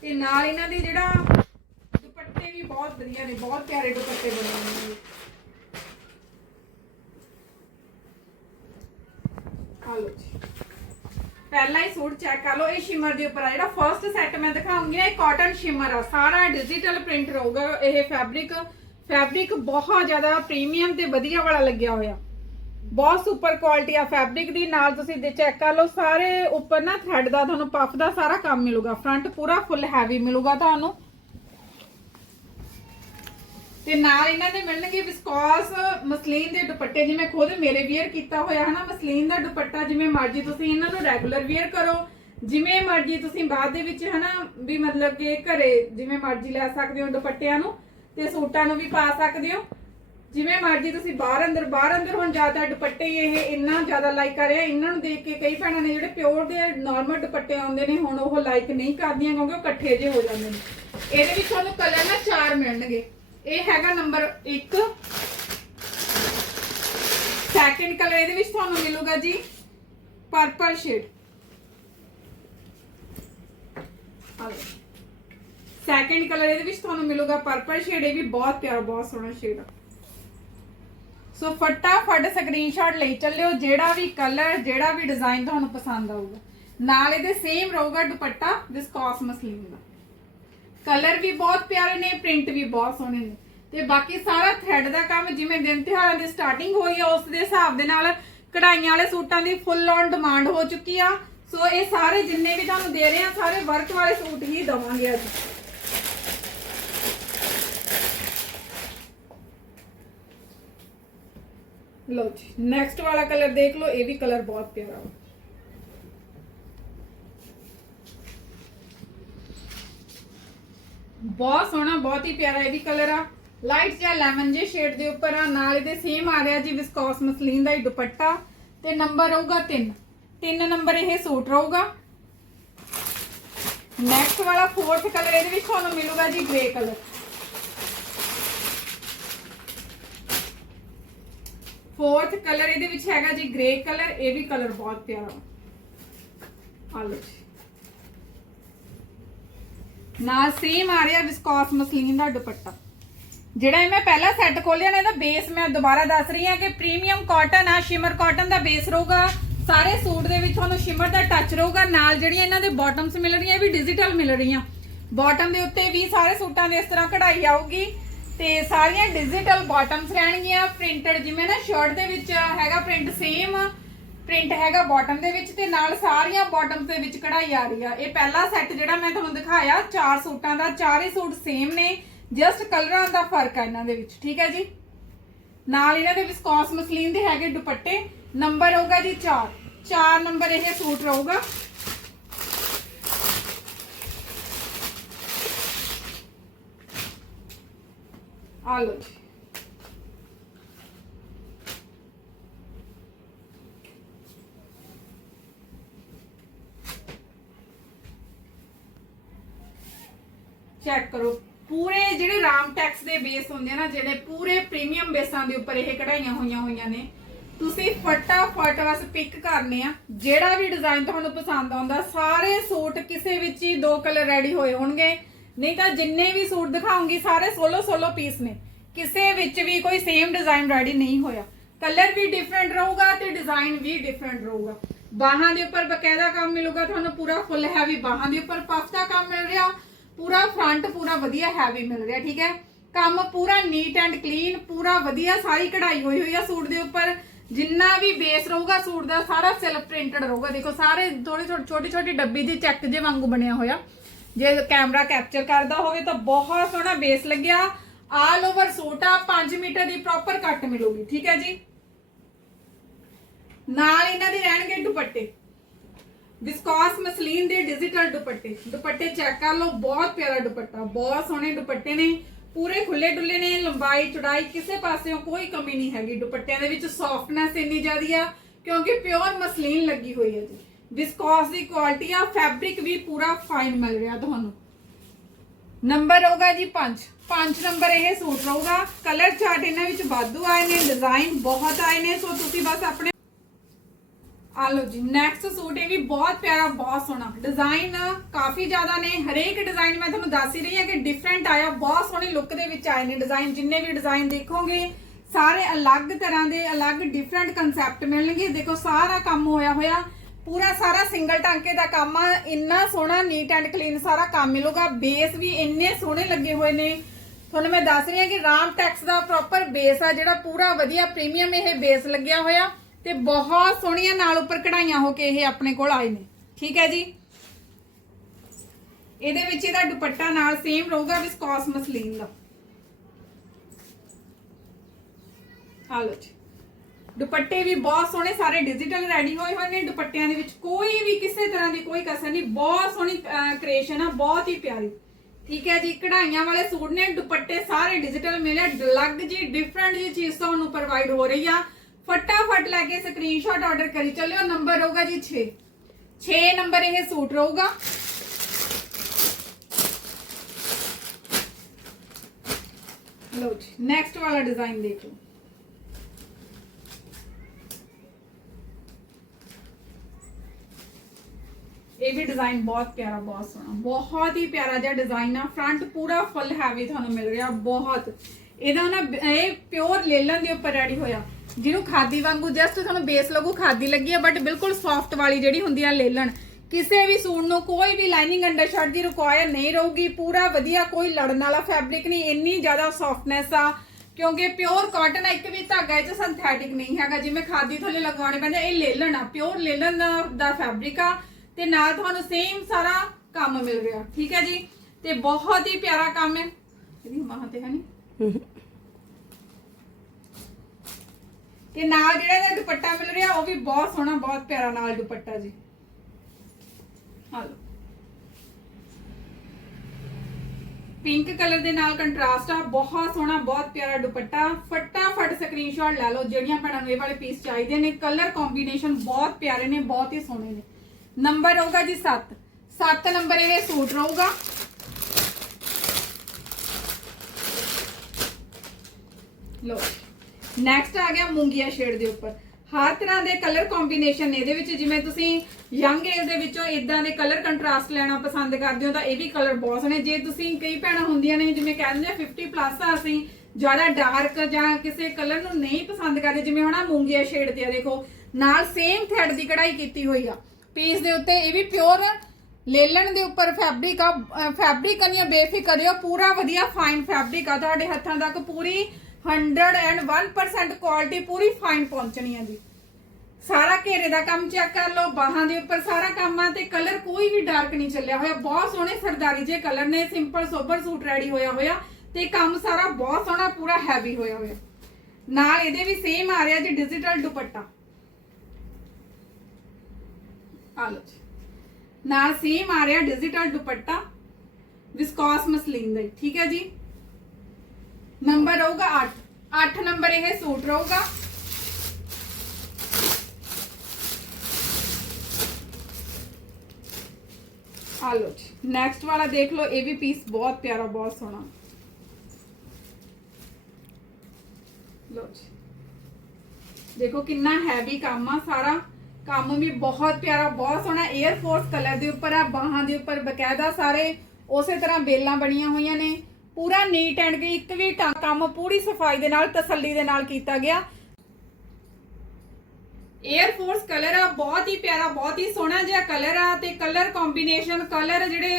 ਤੇ ਨਾਲ ਇਹਨਾਂ ਦੇ ਜਿਹੜਾ ਦੁਪੱਟੇ ਵੀ ਬਹੁਤ ਵਧੀਆ ਨੇ, ਬਹੁਤ ਪਿਆਰੇ ਦੁਪੱਟੇ ਬਣੇ ਨੇ। ਆ ਜੀ। ਪਹਿਲਾ ਹੀ ਸੂਟ ਚੈੱਕ ਕਰ ਲਓ, ਇਹ ਸ਼ਿਮਰ ਦੇ ਉੱਪਰ ਆ। ਜਿਹੜਾ ਫਰਸਟ ਸੈੱਟ ਮੈਂ ਦਿਖਾਉਂਗੀ ਨਾ, ਇਹ ਕਾਟਨ ਸ਼ਿਮਰ ਆ। ਸਾਰਾ ਡਿਜੀਟਲ ਪ੍ਰਿੰਟ ਰਹੂਗਾ ਇਹ ਫੈਬਰਿਕ ਫੈਬਰਿਕ ਬਹੁਤ ਜ਼ਿਆਦਾ ਪ੍ਰੀਮੀਅਮ ਤੇ ਵਧੀਆ ਵਾਲਾ ਲੱਗਿਆ ਹੋਇਆ। ਬਹੁਤ ਸੁਪਰ ਕੁਆਲਿਟੀ ਆ ਫੈਬਰਿਕ ਦੀ, ਨਾਲ ਤੁਸੀਂ ਚੈੱਕ ਕਰ ਲਓ, ਸਾਰੇ ਉੱਪਰ ਨਾ ਥ੍ਰੈਡ ਦਾ ਤੁਹਾਨੂੰ ਪਫ ਦਾ ਸਾਰਾ ਕੰਮ ਮਿਲੂਗਾ। ਫਰੰਟ ਪੂਰਾ ਫੁੱਲ ਹੈਵੀ ਮਿਲੂਗਾ ਤੁਹਾਨੂੰ। ਤੇ ਨਾਲ ਇਹਨਾਂ ਦੇ ਮਿਲਣਗੇ ਵਿਸਕੋਸ ਮਸਲੀਨ ਦੇ ਦੁਪੱਟੇ, ਜਿਵੇਂ ਖੁਦ ਮੇਰੇ ਵੇਅਰ ਕੀਤਾ ਹੋਇਆ ਹੈ ਮਸਲੀਨ ਦਾ ਦੁਪੱਟਾ, ਜਿਵੇਂ ਮਰਜ਼ੀ ਤੁਸੀਂ ਇਹਨਾਂ ਨੂੰ ਰੈਗੂਲਰ ਵੇਅਰ ਕਰੋ। ਜਿਵੇਂ ਮਰਜ਼ੀ ਤੁਸੀਂ ਬਾਅਦ ਦੇ ਵਿੱਚ ਹਨਾ, ਵੀ ਮਤਲਬ ਕਿ ਘਰੇ ਜਿਵੇਂ ਮਰਜ਼ੀ ਲੈ ਸਕਦੇ ਹੋ ਦੁਪੱਟਿਆਂ ਨੂੰ, ਤੇ ਸੂਟਾਂ ਨੂੰ ਵੀ ਪਾ ਸਕਦੇ ਹੋ। ਜਿਵੇਂ ਮਰਜ਼ੀ ਤੁਸੀਂ ਬਾਹਰ ਅੰਦਰ ਬਾਹਰ ਅੰਦਰ ਹੁਣ ਜ਼ਿਆਦਾ ਦੁਪੱਟੇ ਇਹ ਇੰਨਾ ਜ਼ਿਆਦਾ ਲਾਈਕ ਕਰ ਰਿਹਾ, ਇਹਨਾਂ ਨੂੰ ਦੇਖ ਕੇ ਕਈ ਭੈਣਾਂ ਨੇ ਜਿਹੜੇ ਪਿਓਰ ਦੇ ਨਾਰਮਲ ਦੁਪੱਟੇ ਆਉਂਦੇ ਨੇ, ਹੁਣ ਉਹ ਲਾਈਕ ਨਹੀਂ ਕਰਦੀਆਂ ਕਿਉਂਕਿ ਉਹ ਇਕੱਠੇ ਜੇ ਹੋ ਜਾਂਦੇ ਨੇ। ਇਹਦੇ ਵਿੱਚ ਤੁਹਾਨੂੰ ਕਲਰ ਨਾ ਚਾਰ ਮਿਲਣਗੇ। ਇਹ ਹੈਗਾ ਨੰਬਰ 1 ਸੈਕਿੰਡ ਕਲਰ ਇਹਦੇ ਵਿੱਚ ਤੁਹਾਨੂੰ ਮਿਲੂਗਾ ਜੀ ਪਰਪਲ ਸ਼ੇਡ ਸੈਕਿੰਡ ਕਲਰ ਇਹਦੇ ਵਿੱਚ ਤੁਹਾਨੂੰ ਮਿਲੂਗਾ ਪਰਪਲ ਸ਼ੇਡ ਇਹ ਵੀ ਬਹੁਤ ਪਿਆਰਾ, ਬਹੁਤ ਸੋਹਣਾ ਸ਼ੇਡ ਆ। ਸੋ ਫਟਾਫਟ ਸਕਰੀਨਸ਼ਾਟ ਲਈ ਚੱਲਿਓ, ਜਿਹੜਾ ਵੀ ਕਲਰ ਜਿਹੜਾ ਵੀ ਡਿਜ਼ਾਈਨ ਤੁਹਾਨੂੰ ਪਸੰਦ ਆਊਗਾ। ਨਾਲ ਇਹਦੇ ਸੇਮ ਰਹੂਗਾ ਦੁਪੱਟਾ ਵਿਸਕੋਸ ਮਸਲੀਨ ਦਾ। ਕਲਰ ਵੀ ਬਹੁਤ ਪਿਆਰੇ ਨੇ ਪ੍ਰਿੰਟ ਵੀ ਬਹੁਤ ਸੋਹਣੇ ਨੇ। ਤੇ ਬਾਕੀ ਸਾਰਾ ਥ੍ਰੈਡ ਦਾ ਕੰਮ ਜਿਵੇਂ ਦਿਨ ਤਿਉਹਾਰਾਂ ਦੀ ਸਟਾਰਟਿੰਗ ਹੋਈ ਆ, ਉਸ ਦੇ ਹਿਸਾਬ ਦੇ ਨਾਲ ਕਢਾਈਆਂ ਵਾਲੇ ਸੂਟਾਂ ਦੀ ਫੁੱਲ ਔਨ ਡਿਮਾਂਡ ਹੋ ਚੁੱਕੀ ਆ। ਸੋ ਇਹ ਸਾਰੇ ਜਿੰਨੇ ਵੀ ਤੁਹਾਨੂੰ ਦੇ ਰਹੇ ਆ, ਸਾਰੇ ਵਰਕ ਵਾਲੇ ਸੂਟ ਹੀ ਦਵਾਂਗੇ ਅੱਜ। ਲਓ ਜੀ ਨੈਕਸਟ ਵਾਲਾ ਕਲਰ ਦੇਖ ਲਓ, ਇਹ ਵੀ ਕਲਰ ਬਹੁਤ ਪਿਆਰਾ ਵਾ। ਬਹੁਤ ਸੋਹਣਾ, ਬਹੁਤ ਹੀ ਪਿਆਰਾ ਇਹ ਵੀ ਕਲਰ ਆ। ਲਾਈਟ ਜਿਹਾ ਲੈਮਨ ਜੇ ਸ਼ੇਡ ਦੇ ਉੱਪਰ ਆ, ਨਾਲ ਇਹਦੇ ਸੇਮ ਆ ਰਿਹਾ ਜੀ ਵਿਸਕੋਸ ਮਸਲੀਨ ਦਾ ਹੀ ਦੁਪੱਟਾ। ਤੇ ਨੰਬਰ ਰਹੂਗਾ 3 3 ਨੰਬਰ ਇਹ ਸੂਟ ਰਹੂਗਾ। ਨੈਕਸਟ ਵਾਲਾ ਫੋਰਥ ਕਲਰ ਇਹਦੇ ਵਿੱਚ ਤੁਹਾਨੂੰ ਮਿਲੂਗਾ ਜੀ ਗ੍ਰੇ ਕਲਰ ਫੋਰਥ ਕਲਰ ਇਹਦੇ ਵਿੱਚ ਹੈਗਾ ਜੀ ਗ੍ਰੇ ਕਲਰ ਇਹ ਵੀ ਕਲਰ ਬਹੁਤ ਪਿਆਰਾ। ਆ ਲਓ ਜੀ। ਨਾਲ ਸੇਮ ਆ ਰਿਹਾ ਵਿਸਕੋਸ ਮਸਲੀਨ ਦਾ ਦੁਪੱਟਾ। ਜਿਹੜਾ ਇਹ ਮੈਂ ਪਹਿਲਾ ਸੈੱਟ ਖੋਲਿਆ ਨਾ, ਇਹਦਾ ਬੇਸ ਮੈਂ ਦੁਬਾਰਾ ਦੱਸ ਰਹੀ ਹਾਂ ਕਿ ਪ੍ਰੀਮੀਅਮ ਕਾਟਨ ਆ ਸ਼ਿਮਰ ਕਾਟਨ ਦਾ ਬੇਸ ਰਹੂਗਾ। ਸਾਰੇ ਸੂਟ ਦੇ ਵਿੱਚ ਤੁਹਾਨੂੰ ਸ਼ਿਮਰ ਦਾ ਟੱਚ ਰਹੂਗਾ। ਨਾਲ ਜਿਹੜੀਆਂ ਇਹਨਾਂ ਦੇ ਬਾਟਮਸ ਮਿਲ ਰਹੀਆਂ, ਇਹ ਵੀ ਡਿਜੀਟਲ ਮਿਲ ਰਹੀਆਂ। ਬਾਟਮ ਦੇ ਉੱਤੇ ਵੀ ਸਾਰੇ ਸੂਟਾਂ ਦੇ ਇਸ ਤਰ੍ਹਾਂ ਕਢਾਈ ਆਊਗੀ। ਤੇ ਸਾਰੀਆਂ ਡਿਜੀਟਲ ਬਾਟਮਸ ਰਹਿਣਗੀਆਂ ਪ੍ਰਿੰਟਡ ਜਿਵੇਂ ਨਾ ਸ਼ਰਟ ਦੇ ਵਿੱਚ ਹੈਗਾ ਪ੍ਰਿੰਟ ਸੇਮ ਪ੍ਰਿੰਟ ਹੈਗਾ ਬਾਟਮ ਦੇ ਵਿੱਚ ਤੇ ਨਾਲ ਸਾਰੀਆਂ ਬਾਟਮਸ ਦੇ ਵਿੱਚ ਕਢਾਈ ਆ ਰਹੀ ਆ। ਇਹ ਪਹਿਲਾ ਸੈੱਟ ਜਿਹੜਾ ਮੈਂ ਤੁਹਾਨੂੰ ਦਿਖਾਇਆ, ਚਾਰ ਸੂਟਾਂ ਦਾ, ਚਾਰੇ ਸੂਟ ਸੇਮ ਨੇ ਜਸਟ ਕਲਰਾਂ ਦਾ ਫ਼ਰਕ ਆ ਇਹਨਾਂ ਦੇ ਵਿੱਚ, ਠੀਕ ਹੈ ਜੀ? ਨਾਲ ਇਹਨਾਂ ਦੇ ਵਿਸਕੋਸ ਮਸਲੀਨ ਦੇ ਹੈਗੇ ਦੁਪੱਟੇ ਨੰਬਰ ਹੋਊਗਾ ਜੀ 4 4 ਨੰਬਰ ਇਹ ਸੂਟ ਰਹੂਗਾ। ਆ ਲਓ ਜੀ ਚੈੱਕ ਕਰੋ। ਪੂਰੇ ਜਿਹੜੇ ਰਾਮ ਟੈਕਸ ਦੇ ਬੇਸ ਹੁੰਦੇ ਆ ਨਾ, ਜਿਹੜੇ ਪੂਰੇ ਪ੍ਰੀਮੀਅਮ ਬੇਸਾਂ ਦੇ ਉੱਪਰ ਇਹ ਕਢਾਈਆਂ ਹੋਈਆਂ ਹੋਈਆਂ ਨੇ, ਤੁਸੀਂ ਫਟਾਫਟ ਬਸ ਪਿਕ ਕਰਨੇ ਆ। ਜਿਹੜਾ ਵੀ ਡਿਜ਼ਾਈਨ ਤੁਹਾਨੂੰ ਪਸੰਦ ਆਉਂਦਾ, ਸਾਰੇ ਸੂਟ ਕਿਸੇ ਵਿੱਚ ਹੀ ਦੋ ਕਲਰ ਰੈਡੀ ਹੋਏ ਹੋਣਗੇ। ਨਹੀਂ ਤਾਂ ਜਿੰਨੇ ਵੀ ਸੂਟ ਦਿਖਾਉਂਗੀ, ਸਾਰੇ ਸੋਲੋ ਸੋਲੋ ਪੀਸ ਨੇ। ਕਿਸੇ ਵਿੱਚ ਵੀ ਕੋਈ ਸੇਮ ਡਿਜ਼ਾਈਨ ਰੈਡੀ ਨਹੀਂ ਹੋਇਆ। ਕਲਰ ਵੀ ਡਿਫਰੈਂਟ ਰਹੂਗਾ ਤੇ ਡਿਜ਼ਾਈਨ ਵੀ ਡਿਫਰੈਂਟ ਰਹੂਗਾ। ਬਾਹਾਂ ਦੇ ਉੱਪਰ ਬਕਾਇਦਾ ਕੰਮ ਮਿਲੂਗਾ, ਤੁਹਾਨੂੰ ਪੂਰਾ ਫੁੱਲ ਹੈਵੀ ਬਾਹਾਂ ਦੇ ਉੱਪਰ ਪਫ ਦਾ ਕੰਮ ਮਿਲ ਰਿਹਾ। ਪੂਰਾ ਫਰੰਟ ਪੂਰਾ ਵਧੀਆ ਹੈਵੀ ਮਿਲ ਰਿਹਾ, ਠੀਕ ਹੈ? ਕੰਮ ਪੂਰਾ ਨੀਟ ਐਂਡ ਕਲੀਨ ਪੂਰਾ ਵਧੀਆ ਸਾਰੀ ਕਢਾਈ ਹੋਈ ਹੋਈ ਆ ਸੂਟ ਦੇ ਉੱਪਰ। ਜਿੰਨਾ ਵੀ ਬੇਸ ਰਹੂਗਾ ਸੂਟ ਦਾ, ਸਾਰਾ ਸੈਲਫ ਪ੍ਰਿੰਟਡ ਰਹੂਗਾ। ਦੇਖੋ, ਸਾਰੇ ਥੋੜੇ ਥੋੜੀ ਛੋਟੀ ਛੋਟੀ ਡੱਬੀ ਦੀ ਚੈੱਕ ਜੇ ਵਾਂਗੂ ਬਣਿਆ ਹੋਇਆ। ਜੇ ਕੈਮਰਾ ਕੈਪਚਰ ਕਰਦਾ ਹੋਵੇ ਤਾਂ ਬਹੁਤ ਸੋਹਣਾ ਬੇਸ ਲੱਗਿਆ। ਆਲ ਓਵਰ ਸੋਟਾ ਆ 5 ਮੀਟਰ ਦੀ ਪ੍ਰੋਪਰ ਕੱਟ ਮਿਲੂਗੀ, ਠੀਕ ਹੈ ਜੀ? ਨਾਲ ਇਹਨਾਂ ਦੇ ਰਹਿਣਗੇ ਦੁਪੱਟੇ। ਵਿਸਕੋਸ ਮਸਲੀਨ ਦੇ ਡਿਜੀਟਲ ਦੁਪੱਟੇ। ਦੁਪੱਟੇ ਚੈੱਕ ਕਰ ਲਓ, ਬਹੁਤ ਪਿਆਰਾ ਦੁਪੱਟਾ, ਬਹੁਤ ਸੋਹਣੇ ਦੁਪੱਟੇ ਨੇ। ਪੂਰੇ ਖੁੱਲੇ ਡੁੱਲੇ ਨੇ, ਲੰਬਾਈ, ਚੌੜਾਈ, ਕਿਸੇ ਪਾਸਿਓਂ ਕੋਈ ਕਮੀ ਨਹੀਂ ਹੈਗੀ। ਦੁਪੱਟਿਆਂ ਦੇ ਵਿੱਚ ਸੌਫਟਨੈਸ ਇੰਨੀ ਜ਼ਿਆਦੀ ਆ, ਕਿਉਂਕਿ ਪਿਓਰ ਮਸਲੀਨ ਲੱਗੀ ਹੋਈ ਹੈ ਜੀ। ਵਿਸਕੋਸ ਦੀ ਕੁਆਲਿਟੀ ਆ ਫੈਬਰਿਕ ਵੀ ਪੂਰਾ ਫਾਈਨ ਮਿਲ ਰਿਹਾ ਤੁਹਾਨੂੰ। ਨੰਬਰ ਹੋਗਾ ਜੀ 5 5 ਨੰਬਰ ਇਹ ਸੂਟ ਰਹੂਗਾ। ਕਲਰ ਚਾਰਟ ਇਹਨਾਂ ਵਿੱਚ ਵਾਧੂ ਆਏ ਨੇ ਡਿਜ਼ਾਈਨ ਬਹੁਤ ਆਏ ਨੇ, ਸੋ ਤੁਸੀਂ ਬਸ ਆਪਣੇ ਆ ਲਓ ਜੀ ਨੈਕਸਟ ਸੂਟ ਇਹ ਵੀ ਬਹੁਤ ਪਿਆਰਾ, ਬਹੁਤ ਸੋਹਣਾ। ਡਿਜ਼ਾਈਨ ਕਾਫੀ ਜ਼ਿਆਦਾ ਨੇ। ਹਰੇਕ ਡਿਜ਼ਾਈਨ ਮੈਂ ਤੁਹਾਨੂੰ ਦੱਸ ਹੀ ਰਹੀ ਹਾਂ ਕਿ ਡਿਫਰੈਂਟ ਆਇਆ, ਬਹੁਤ ਸੋਹਣੀ ਲੁੱਕ ਦੇ ਵਿੱਚ ਆਏ ਨੇ ਡਿਜ਼ਾਈਨ ਜਿੰਨੇ ਵੀ ਡਿਜ਼ਾਈਨ ਦੇਖੋਗੇ, ਸਾਰੇ ਅਲੱਗ ਤਰ੍ਹਾਂ ਦੇ, ਅਲੱਗ ਡਿਫਰੈਂਟ ਕਨਸੈਪਟ ਮਿਲਣਗੇ। ਦੇਖੋ, ਸਾਰਾ ਕੰਮ ਹੋਇਆ ਹੋਇਆ। ਪੂਰਾ ਸਾਰਾ ਸਿੰਗਲ ਟਾਂਕੇ ਦਾ ਕੰਮ ਆ, ਇੰਨਾ ਸੋਹਣਾ ਨੀਟ ਐਂਡ ਕਲੀਨ ਸਾਰਾ ਕੰਮ ਮਿਲੂਗਾ। ਬੇਸ ਵੀ ਇੰਨੇ ਸੋਹਣੇ ਲੱਗੇ ਹੋਏ ਨੇ। ਤੁਹਾਨੂੰ ਮੈਂ ਦੱਸ ਰਹੀ ਹਾਂ ਕਿ ਰਾਮ ਟੈਕਸ ਦਾ ਪ੍ਰੋਪਰ ਬੇਸ ਆ, ਜਿਹੜਾ ਪੂਰਾ ਵਧੀਆ ਪ੍ਰੀਮੀਅਮ ਇਹ ਬੇਸ ਲੱਗਿਆ ਹੋਇਆ ਤੇ ਬਹੁਤ ਸੋਹਣੀਆਂ ਨਾਲ ਉੱਪਰ ਕਢਾਈਆਂ ਹੋ ਕੇ ਇਹ ਆਪਣੇ ਕੋਲ ਆਏ ਨੇ। ਠੀਕ ਹੈ ਜੀ? ਇਹਦੇ ਵਿੱਚ ਇਹਦਾ ਦੁਪੱਟਾ ਨਾਲ ਸੇਮ ਰਹੂਗਾ ਵਿਸਕੋਸ ਮਸਲੀਨ ਦਾ। ਆ ਜੀ। ਦੁਪੱਟੇ ਵੀ ਬਹੁਤ ਸੋਹਣੇ, ਸਾਰੇ ਡਿਜੀਟਲ ਰੈਡੀ ਹੋਏ ਹੋਏ ਨੇ, ਦੁਪੱਟਿਆਂ ਦੇ ਵਿੱਚ ਕੋਈ ਵੀ ਕਿਸੇ ਤਰ੍ਹਾਂ ਦੀ ਕੋਈ ਕਸਰ ਨਹੀਂ, ਬਹੁਤ ਸੋਹਣੀ ਕ੍ਰੀਏਸ਼ਨ ਆ, ਬਹੁਤ ਹੀ ਪਿਆਰੀ। ਠੀਕ ਹੈ ਜੀ, ਕਢਾਈਆਂ ਵਾਲੇ ਸੂਟ ਨੇ, ਦੁਪੱਟੇ ਸਾਰੇ ਡਿਜੀਟਲ ਮਿਲੇ, ਅਲੱਗ ਜੀ ਡਿਫਰੈਂਟ ਜੀ ਚੀਜ਼ ਤੁਹਾਨੂੰ ਪ੍ਰੋਵਾਈਡ ਹੋ ਰਹੀ ਆ। ਫਟਾਫਟ ਲੈ ਕੇ ਸਕਰੀਨਸ਼ਾਟ ਆਰਡਰ ਕਰੀ ਚੱਲਿਓ ਨੰਬਰ ਹੋਊਗਾ ਜੀ 6 6 ਨੰਬਰ ਇਹ ਸੂਟ ਰਹੂਗਾ। ਲਓ ਜੀ ਨੈਕਸਟ ਵਾਲਾ ਡਿਜ਼ਾਈਨ ਦੇਖੋ ਇਹ ਵੀ ਡਿਜ਼ਾਈਨ ਬਹੁਤ ਪਿਆਰਾ ਬਹੁਤ ਸੋਹਣਾ। ਬਹੁਤ ਹੀ ਪਿਆਰਾ ਜਿਹਾ ਡਿਜ਼ਾਈਨ ਆ। ਫਰੰਟ ਪੂਰਾ ਫੁੱਲ ਹੈਵੀ ਤੁਹਾਨੂੰ ਮਿਲ ਰਿਹਾ, ਬਹੁਤ। ਇਹਦਾ ਨਾ ਇਹ ਪਿਓਰ ਲੇਲਨ ਦੇ ਉੱਪਰ ਰੈਡੀ ਹੋਇਆ। ਜਿਹਨੂੰ ਖਾਦੀ ਵਾਂਗੂ ਜਸਟ ਤੁਹਾਨੂੰ ਬੇਸ ਲੱਗੂ ਖਾਦੀ ਲੱਗੀ ਆ ਬਟ ਬਿਲਕੁਲ ਸੌਫਟ ਵਾਲੀ ਜਿਹੜੀ ਹੁੰਦੀ ਆ ਲੇਲਨ ਕਿਸੇ ਵੀ ਸੂਟ ਨੂੰ ਕੋਈ ਵੀ ਲਾਈਨਿੰਗ ਅੰਡਰਸ਼ਰਟ ਦੀ ਰਿਕੁਆਇਰ ਨਹੀਂ ਰਹੂਗੀ। ਪੂਰਾ ਵਧੀਆ, ਕੋਈ ਲੜਨ ਵਾਲਾ ਫੈਬਰਿਕ ਨਹੀਂ, ਇੰਨੀ ਜ਼ਿਆਦਾ ਸੌਫਟਨੈਸ ਆ। ਕਿਉਂਕਿ ਪਿਓਰ ਕਾਟਨ ਆ, ਇੱਕ ਵੀ ਧਾਗਾ ਇਹ ਚ ਸਿੰਥੈਟਿਕ ਨਹੀਂ ਹੈਗਾ। ਜਿਵੇਂ ਖਾਦੀ ਥੱਲੇ ਲਗਵਾਉਣੇ ਪੈਂਦੇ ਇਹ ਲੇਲਨ ਆ। ਪਿਓਰ ਲੇਲਨ ਦਾ ਫੈਬਰਿਕ ਆ। ਤੇ ਨਾਲ ਤੁਹਾਨੂੰ ਸੇਮ ਸਾਰਾ ਕੰਮ ਮਿਲ ਰਿਹਾ, ਠੀਕ ਹੈ ਜੀ? ਤੇ ਬਹੁਤ ਹੀ ਪਿਆਰਾ ਕੰਮ ਹੈ। ਇਹਦੀ ਮਾਂ ਤੇ ਹੈ ਨਹੀਂ ਤੇ ਨਾਲ ਜਿਹੜਾ ਇਹਦਾ ਦੁਪੱਟਾ ਮਿਲ ਰਿਹਾ, ਉਹ ਵੀ ਬਹੁਤ ਸੋਹਣਾ, ਬਹੁਤ ਪਿਆਰਾ ਨਾਲ ਦੁਪੱਟਾ ਜੀ। ਹਾਲੋ ਪਿੰਕ ਕਲਰ ਦੇ ਨਾਲ ਕੰਟਰਾਸਟ ਆ, ਬਹੁਤ ਸੋਹਣਾ, ਬਹੁਤ ਪਿਆਰਾ ਦੁਪੱਟਾ। ਫਟਾਫਟ ਸਕਰੀਨਸ਼ਾਟ ਲੈ ਲਓ, ਜਿਹੜੀਆਂ ਭੈਣਾਂ ਨੂੰ ਇਹ ਵਾਲੇ ਪੀਸ ਚਾਹੀਦੇ ਨੇ। ਕਲਰ ਕੰਬੀਨੇਸ਼ਨ ਬਹੁਤ ਪਿਆਰੇ ਨੇ, ਬਹੁਤ ਹੀ ਸੋਹਣੇ ਨੇ। ਨੰਬਰ ਹੋਊਗਾ ਜੀ 7 7 ਨੰਬਰ ਇਹ ਸੂਟ ਰਹੂਗਾ। ਲੋ ਨੈਕਸਟ ਆ ਗਿਆ ਮੂੰਗੀਆ ਸ਼ੇਡ ਦੇ ਉੱਪਰ। ਹਰ ਤਰ੍ਹਾਂ ਦੇ ਕਲਰ ਕੰਬੀਨੇਸ਼ਨ ਇਹਦੇ ਵਿੱਚ, ਜਿਵੇਂ ਤੁਸੀਂ ਯੰਗ ਏਜ ਦੇ ਵਿੱਚੋਂ ਇਦਾਂ ਦੇ ਕਲਰ ਕੰਟਰਾਸਟ ਲੈਣਾ ਪਸੰਦ ਕਰਦੇ ਹੋ, ਤਾਂ ਇਹ ਵੀ ਕਲਰ ਬਹੁਤ ਸੋਹਣੇ ਜੇ ਤੁਸੀਂ ਕਈ ਭੈਣਾਂ ਹੁੰਦੀਆਂ ਨੇ, ਜਿਵੇਂ ਕਹਿੰਦੇ ਆ 50 ਪਲੱਸ ਆ ਅਸੀਂ, ਜ਼ਿਆਦਾ ਡਾਰਕ ਜਾਂ ਕਿਸੇ ਕਲਰ ਨੂੰ ਨਹੀਂ ਪਸੰਦ ਕਰਦੇ, ਜਿਵੇਂ ਹੁਣ ਆ ਮੂੰਗੀਆ ਸ਼ੇਡ ਤੇ ਆ ਦੇਖੋ, ਨਾਲ ਸੇਮ ਥ੍ਰੈਡ ਦੀ ਕਢਾਈ ਕੀਤੀ ਹੋਈ ਆ। ਪੀਸ ਦੇ ਉੱਤੇ, ਇਹ ਵੀ ਪਿਓਰ ਲੇਲਣ ਦੇ ਉੱਪਰ ਫੈਬਰਿਕ ਆ ਫੈਬਰਿਕ ਨਹੀਂ ਬੇਫਿਕਰ ਰਿਓ ਪੂਰਾ ਵਧੀਆ ਫਾਈਨ ਫੈਬਰਿਕ ਆ ਤੁਹਾਡੇ ਹੱਥਾਂ ਤੱਕ, ਪੂਰੀ 101% ਕੁਆਲਿਟੀ ਪੂਰੀ ਫਾਈਨ ਪਹੁੰਚਣੀ ਆ ਜੀ। ਸਾਰਾ ਘੇਰੇ ਦਾ ਕੰਮ ਚੈੱਕ ਕਰ ਲਓ, ਬਾਹਾਂ ਦੇ ਉੱਪਰ ਸਾਰਾ ਕੰਮ ਆ, ਤੇ ਕਲਰ ਕੋਈ ਵੀ ਡਾਰਕ ਨਹੀਂ ਚੱਲਿਆ ਹੋਇਆ। ਬਹੁਤ ਸੋਹਣੇ ਸਰਦਾਰੀ ਜੇ ਕਲਰ ਨੇ ਸਿੰਪਲ ਸੋਬਰ ਸੂਟ ਰੈਡੀ ਹੋਇਆ ਹੋਇਆ, ਤੇ ਕੰਮ ਸਾਰਾ ਬਹੁਤ ਸੋਹਣਾ, ਪੂਰਾ ਹੈਵੀ ਹੋਇਆ ਹੋਇਆ। ਨਾਲ ਇਹਦੇ ਵੀ ਸੇਮ ਆ ਰਿਹਾ ਜੀ ਡਿਜੀਟਲ ਦੁਪੱਟਾ। ਆ ਲਓ ਜੀ ਨਾਲ ਸੇਮ ਆ ਰਿਹਾ ਡਿਜੀਟਲ ਦੁਪੱਟਾ ਵਿਸਕੋਸ ਮਸਲੀਨ ਦਾ ਹੀ, ਠੀਕ ਹੈ ਜੀ ਨੰਬਰ ਰਹੂਗਾ 8 8 ਨੰਬਰ ਇਹ ਸੂਟ ਰਹੂਗਾ ਆ ਲਓ ਜੀ ਨੈਕਸਟ ਵਾਲਾ ਦੇਖ ਲਓ ਇਹ ਵੀ ਪੀਸ ਬਹੁਤ ਪਿਆਰਾ ਬਹੁਤ ਸੋਹਣਾ ਲਓ ਜੀ ਦੇਖੋ ਕਿੰਨਾ ਹੈਵੀ ਕੰਮ ਆ ਸਾਰਾ ਕੰਮ ਵੀ ਬਹੁਤ ਪਿਆਰਾ, ਬਹੁਤ ਸੋਹਣਾ 에ਅਰ ਫੋਰਸ ਕਲਰ ਦੇ ਉੱਪਰ ਆ, ਬਾਹਾਂ ਦੇ ਉੱਪਰ ਬਕਾਇਦਾ ਸਾਰੇ ਉਸੇ ਤਰ੍ਹਾਂ ਬੇਲਾਂ ਬਣੀਆਂ ਹੋਈਆਂ ਨੇ। ਪੂਰਾ ਨੀਟ ਐਂਡ ਇੱਕ ਵੀ ਕੰਮ ਪੂਰੀ ਸਫ਼ਾਈ ਦੇ ਨਾਲ, ਤਸੱਲੀ ਦੇ ਨਾਲ ਕੀਤਾ ਗਿਆ। 에ਅਰ ਫੋਰਸ ਕਲਰ ਆ, ਬਹੁਤ ਹੀ ਪਿਆਰਾ, ਬਹੁਤ ਹੀ ਸੋਹਣਾ ਜਿਹਾ ਕਲਰ ਆ ਤੇ ਕਲਰ ਕੰਬੀਨੇਸ਼ਨ ਕਲਰ ਜਿਹੜੇ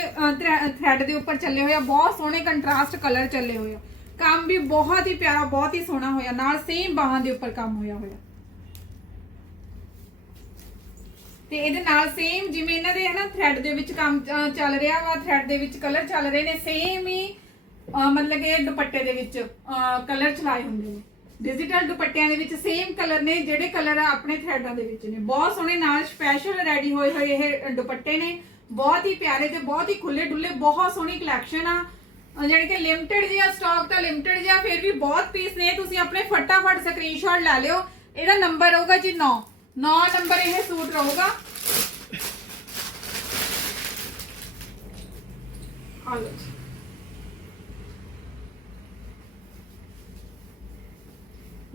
ਥ੍ਰੈਡ ਦੇ ਉੱਪਰ ਚੱਲੇ ਹੋਏ ਆ, ਬਹੁਤ ਸੋਹਣੇ ਕੰਟਰਾਸਟ ਕਲਰ ਚੱਲੇ ਹੋਏ ਆ। ਕੰਮ ਵੀ ਬਹੁਤ ਹੀ ਪਿਆਰਾ, ਬਹੁਤ ਹੀ ਸੋਹਣਾ ਹੋਇਆ, ਨਾਲ ਸੇਮ ਬਾਹਾਂ ਦੇ ਉੱਪਰ ਕੰਮ ਹੋਇਆ ਹੋਇਆ। ਤੇ ਇਹਦੇ ਨਾਲ ਸੇਮ ਜਿਵੇਂ ਇਹਨਾਂ ਦੇ ਹਨਾ ਥ੍ਰੈਡ ਦੇ ਵਿੱਚ ਕੰਮ ਚੱਲ ਰਿਹਾ ਵਾ ਥ੍ਰੈਡ ਦੇ ਵਿੱਚ ਕਲਰ ਚੱਲ ਰਹੇ ਨੇ ਸੇਮ ਹੀ ਅਹ, ਮਤਲਬ ਕਿ ਦੁਪੱਟੇ ਦੇ ਵਿੱਚ ਕਲਰ ਚਲਾਏ ਹੁੰਦੇ ਨੇ। ਡਿਜੀਟਲ ਦੁਪੱਟਿਆਂ ਦੇ ਵਿੱਚ ਸੇਮ ਕਲਰ ਨੇ ਜਿਹੜੇ ਕਲਰ ਆਪਣੇ ਥ੍ਰੈਡਾਂ ਦੇ ਵਿੱਚ ਨੇ। ਬਹੁਤ ਸੋਹਣੇ ਨਾਲ ਸਪੈਸ਼ਲ ਰੈਡੀ ਹੋਏ ਹੋਏ ਇਹ ਦੁਪੱਟੇ ਨੇ। ਬਹੁਤ ਹੀ ਪਿਆਰੇ ਤੇ ਬਹੁਤ ਹੀ ਖੁੱਲੇ ਡੁੱਲੇ ਬਹੁਤ ਸੋਹਣੀ ਕਲੈਕਸ਼ਨ ਆ। ਅਹ ਕਿ ਲਿਮਟਿਡ ਜਿਹਾ ਸਟਾਕ ਤਾਂ ਲਿਮਟਿਡ ਜਿਹਾ ਫਿਰ ਵੀ ਬਹੁਤ ਪੀਸ ਨੇ। ਤੁਸੀਂ ਆਪਣੇ ਫਟਾਫਟ ਸਕਰੀਨਸ਼ਾਟ ਲੈ ਲਿਓ। ਇਹਦਾ ਨੰਬਰ ਹੋਊਗਾ ਜੀ 9 9 ਨੰਬਰ ਇਹ ਸੂਟ ਰਹੂਗਾ ਆ ਲਓ ਜੀ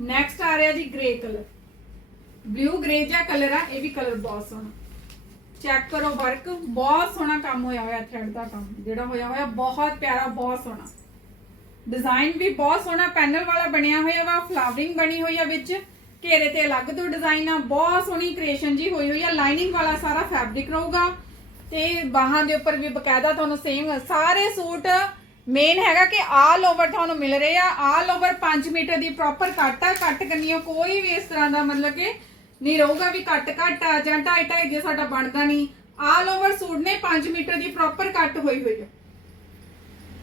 ਨੈਕਸਟ ਆ ਰਿਹਾ ਜੀ ਗ੍ਰੇ ਕਲਰ ਬਲੂ ਗ੍ਰੇ ਜਿਹਾ ਕਲਰ ਆ ਇਹ ਵੀ ਕਲਰ ਬਹੁਤ ਸੋਹਣਾ ਚੈੱਕ ਕਰੋ ਵਰਕ ਬਹੁਤ ਸੋਹਣਾ ਕੰਮ ਹੋਇਆ ਹੋਇਆ ਥ੍ਰੈਡ ਦਾ ਕੰਮ ਜਿਹੜਾ ਹੋਇਆ ਹੋਇਆ ਬਹੁਤ ਪਿਆਰਾ ਬਹੁਤ ਸੋਹਣਾ ਡਿਜ਼ਾਈਨ ਵੀ ਬਹੁਤ ਸੋਹਣਾ ਪੈਨਲ ਵਾਲਾ ਬਣਿਆ ਹੋਇਆ ਵਾ ਫਲਾਵਰਿੰਗ ਬਣੀ ਹੋਈ ਆ ਵਿੱਚ ਘੇਰੇ ਤੇ ਅਲੱਗ ਤੋਂ ਡਿਜ਼ਾਈਨ ਆ, ਬਹੁਤ ਸੋਹਣੀ ਕ੍ਰੀਏਸ਼ਨ ਜੀ ਹੋਈ ਹੋਈ ਆ ਲਾਈਨਿੰਗ ਵਾਲਾ ਸਾਰਾ ਫੈਬਰਿਕ ਰਹੂਗਾ। ਤੇ ਬਾਹਾਂ ਦੇ ਉੱਪਰ ਵੀ ਬਕਾਇਦਾ ਤੁਹਾਨੂੰ ਸੇਮ ਸਾਰੇ ਸੂਟ ਮੇਨ ਹੈਗਾ ਕਿ ਆਲ ਓਵਰ ਤੁਹਾਨੂੰ ਮਿਲ ਰਹੇ ਆ ਆਲ ਓਵਰ 5 ਮੀਟਰ ਦੀ ਪ੍ਰੋਪਰ ਕੱਟ ਆ ਕੱਟ ਕਰਨੀ ਕੋਈ ਵੀ ਇਸ ਤਰ੍ਹਾਂ ਦਾ ਮਤਲਬ ਕਿ ਨਹੀਂ ਰਹੂਗਾ ਵੀ ਕੱਟ ਕੱਟ ਆ ਜਾਂ ਢਾਈ ਢਾਈ ਜੇ ਸਾਡਾ ਬਣਦਾ ਨਹੀਂ। ਆਲ ਓਵਰ ਸੂਟ ਨੇ 5 ਮੀਟਰ ਦੀ ਪ੍ਰੋਪਰ ਕੱਟ ਹੋਈ ਹੋਈ ਹੈ